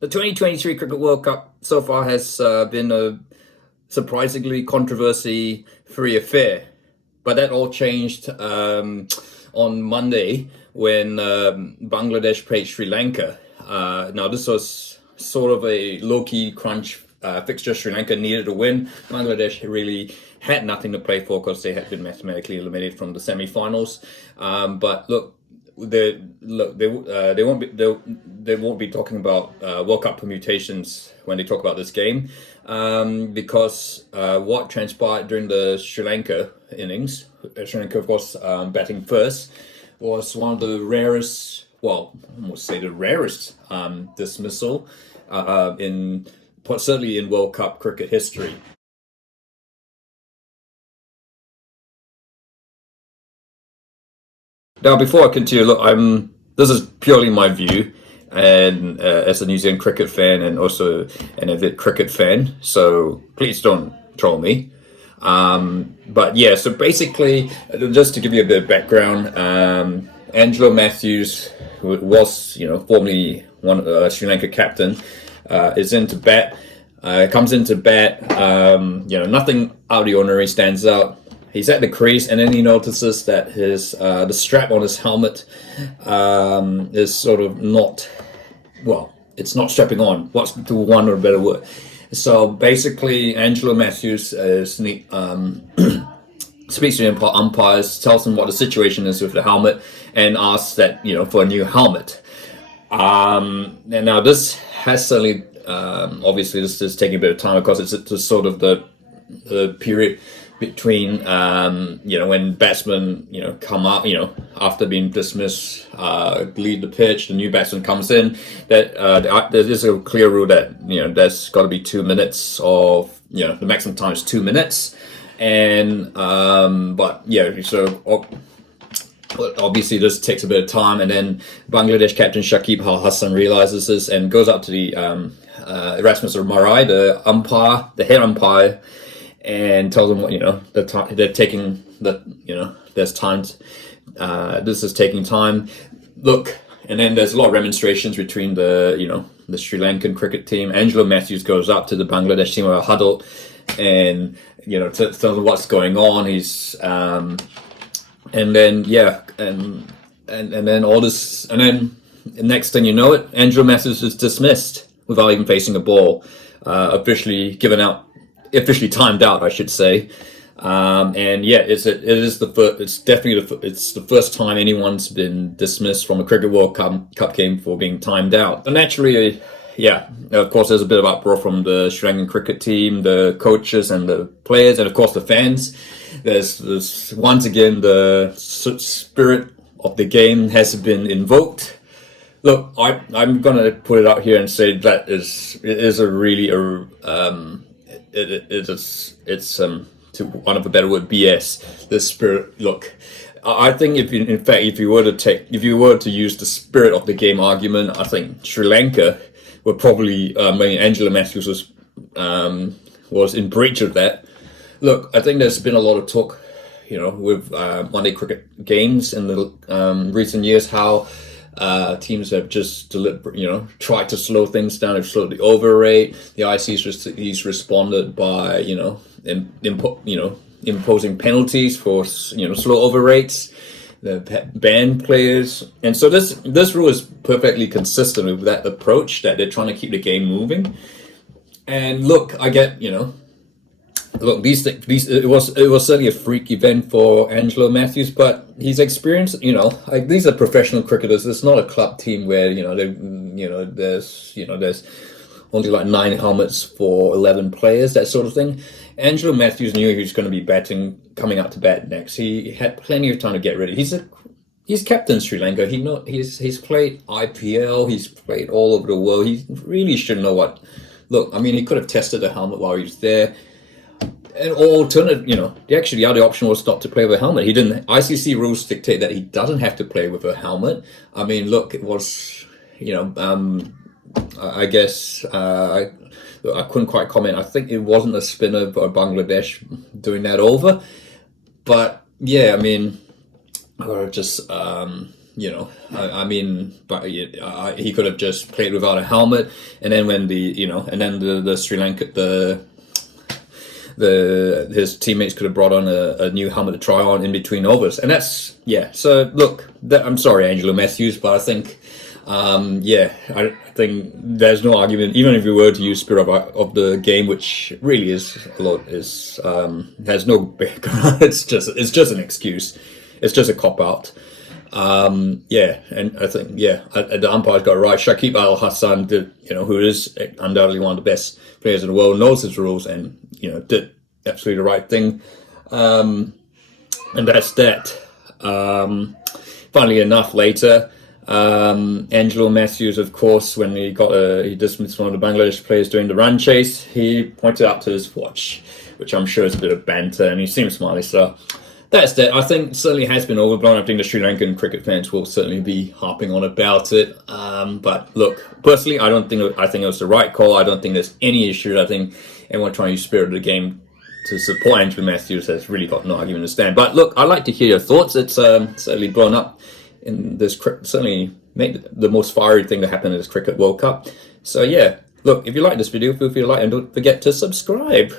The 2023 Cricket World Cup so far has been a surprisingly controversy-free affair, but that all changed on Monday when Bangladesh played Sri Lanka. Now, this was sort of a low-key crunch fixture. Sri Lanka needed a win. Bangladesh really had nothing to play for because they had been mathematically eliminated from the semi-finals. But look, they won't be talking about World Cup permutations when they talk about this game, because what transpired during the Sri Lanka innings, Sri Lanka of course batting first, was one of the rarest, well, I almost say the rarest dismissal certainly in World Cup cricket history. Now, before I continue, look, this is purely my view, and as a New Zealand cricket fan and also an avid cricket fan, so please don't troll me. But yeah, so basically, just to give you a bit of background, Angelo Mathews, who was, formerly one Sri Lanka captain, is into bat. Comes into bat, nothing out of the ordinary stands out. He's at the crease, and then he notices that his the strap on his helmet is sort of not, well, it's not strapping on. What's the one or a better word? So basically, Angelo Mathews speaks to the umpires, tells them what the situation is with the helmet, and asks that for a new helmet. And now this has certainly, obviously, this is taking a bit of time because it's sort of the period between when batsmen come out after being dismissed, leave the pitch, the new batsman comes in, that there is a clear rule that there's got to be 2 minutes of the maximum time is 2 minutes, and but yeah, so obviously this takes a bit of time, and then Bangladesh captain Shakib Al Hassan realizes this and goes up to the Erasmus Marai, the umpire, the head umpire, and tells them what they're taking there's time. This is taking time. Look, and then there's a lot of remonstrations between the Sri Lankan cricket team. Angelo Mathews goes up to the Bangladesh team who are huddled, and tells them what's going on. He's and then and then all this, and then the next thing you know it, Angelo Mathews is dismissed without even facing a ball, officially timed out, I should say. And yeah, it's definitely the first time anyone's been dismissed from a Cricket World Cup game for being timed out. And naturally, of course, there's a bit of uproar from the Sri Lankan cricket team, the coaches and the players, and of course the fans. There's once again the spirit of the game has been invoked. Look, I'm gonna put it out here and say that it's to one of a better word, BS. The spirit. Look, I think if you were to use the spirit of the game argument, I think Sri Lanka would probably. Angelo Mathews was in breach of that. Look, I think there's been a lot of talk, with one-day cricket games in the recent years, how teams have just tried to slow things down. They've slowed the over rate. The IC's responded by imposing penalties for slow over rates. The ban players, and so this rule is perfectly consistent with that approach that they're trying to keep the game moving. And look, I get Look, these it was certainly a freak event for Angelo Mathews, but he's experienced. These are professional cricketers. It's not a club team where there's only like 9 helmets for 11 players, that sort of thing. Angelo Mathews knew he was going to be coming out to bat next. He had plenty of time to get ready. He's captain Sri Lanka. He's played IPL. He's played all over the world. He really should know what. Look, I mean, he could have tested the helmet while he was there. And alternative, the other option was not to play with a helmet. He didn't. ICC rules dictate that he doesn't have to play with a helmet. I mean, look, it was, I guess I couldn't quite comment. I think it wasn't a spinner or Bangladesh doing that over, but yeah, I mean, just I mean, but he could have just played without a helmet, and then when the Sri Lanka his teammates could have brought on a new helmet to try on in between overs, and that's So look, I'm sorry, Angelo Mathews, but I think I think there's no argument, even if you were to use spirit of the game, which really is has no. it's just an excuse. It's just a cop out. And I think the umpires got it right. Shakib Al Hassan did, who is undoubtedly one of the best players in the world, knows his rules, and did absolutely the right thing. And that's that. Funnily enough, later, Angelo Mathews, of course, when he dismissed one of the Bangladesh players during the run chase, he pointed out to his watch, which I'm sure is a bit of banter, and he seemed smiley. So that's that. I think it certainly has been overblown. I think the Sri Lankan cricket fans will certainly be harping on about it. But look, personally, I think it was the right call. I don't think there's any issue. I think everyone trying to use spirit of the game to support Angelo Mathews has really got no argument to stand. But look, I'd like to hear your thoughts. It's certainly blown up in this, certainly made the most fiery thing to happen in this Cricket World Cup. So yeah, look, if you like this video, feel free to like and don't forget to subscribe.